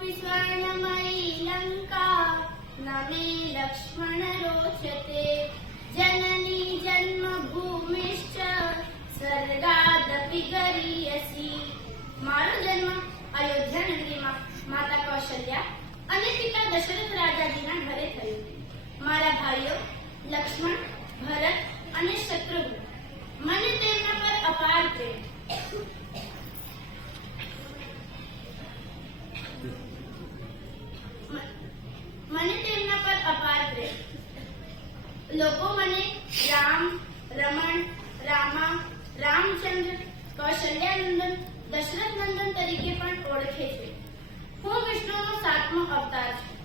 તમોપि लङ्का। न मे लक्ष्मण रोचते। जननी जन्मभूमिश्च સ્વર્ગાદપી ગરીયસી મારો જન્મ અયોધ્યા નગરીમાં માતા કૌશલ્યા અને પિતા દશરથ રાજાજીના ઘરે થયો. મારા ભાઈઓ, લક્ષ્મણ, ભરત અને શત્રુઘ્ન, મને તેમના પર અપાર પ્રેમ. લોકો મને રામ, રમણ, રામા, રામચંદ્ર, કૌશલ્યાનંદન દશરથ નંદન તરીકે પણ ઓળખે છે. હું વિષ્ણુનો સાતમો અવતાર છું.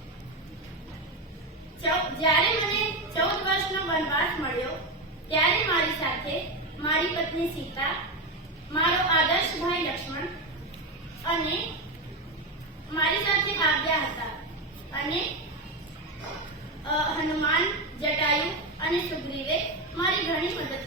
જ્યારે મને ચૌદ વર્ષનો વનવાસ મળ્યો, ત્યારે મારી સાથે મારી પત્ની સીતા, મારો આદર્શ ભાઈ લક્ષ્મણ અને મારી સાથે આવ્યા હતા. અને வழி வந்த